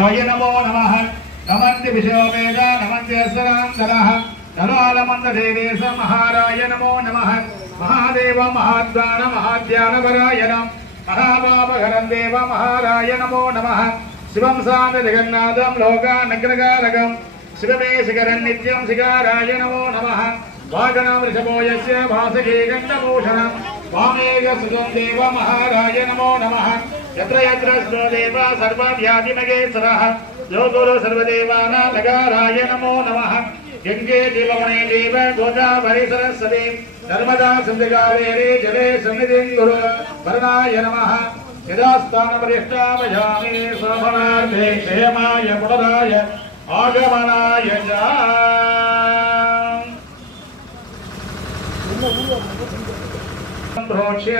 नमो नमः नमन्ति विशोमेध नमन्ति अस्रान्तरः नरोलमन्ददेवेश महाराय नमो नमः महादेव महाद्वान महाध्यानवराय नमः महापापहरं देव महाराय नमो नमः शिवं शान्त जगन्नाथं लोकानग्रकारकं शिवमे शिखरं नित्यं शिखाराय नमो नमः वागनं वृषभो यस्य भासके गण्डभूषणं वामेकसुतं देव महाराय नमो नमः यत्र यत्र स्नो देव सर्वव्याधिमगेश्वरः यो गुरु सर्वदेवानां नगाराय नमो नमः गंगे जीवमणे देव गोदावरी सरस्वती नर्मदा सिन्धुकावेरी जले सन्निधिं कुरु वरदाय नमः यदास्थानपरिष्ठापयामि शोभनार्थे क्षेमाय पुनराय आगमनाय च प्रोक्ष्य